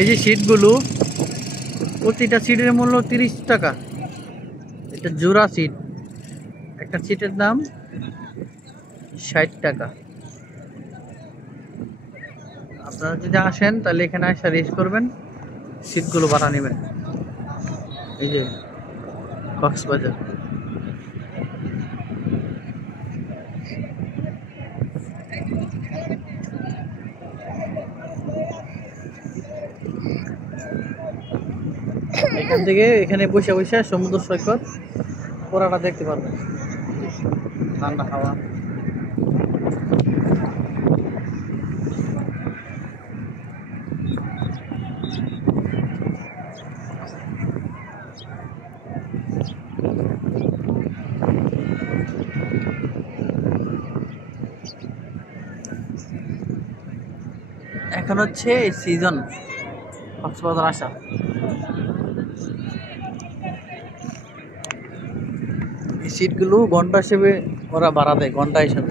এই যে সিটগুলো, প্রতিটা সিটের মূল্য 30 টাকা। এটা জোড়া সিট, একটা সিটের দাম 60 টাকা। আপনারা যদি আসেন তাহলে এখানে এসে রেস্ট করবেন, সিটগুলো ভাড়া নেবেন। এই যে কক্সবাজার। এখান থেকে এখানে বসে বসে সমুদ্র সৈকত পুরাটা দেখতে পারবেন, ঠান্ডা হাওয়া। এখন হচ্ছে সিজন কক্সবাজার আসা। এই সিটগুলো ঘন্টা হিসেবে ওরা ভাড়া দেয়, ঘন্টা হিসেবে।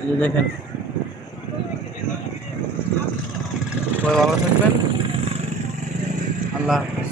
এই যে দেখেন, সবাই ভালো থাকবেন, আল্লাহ হাফেজ।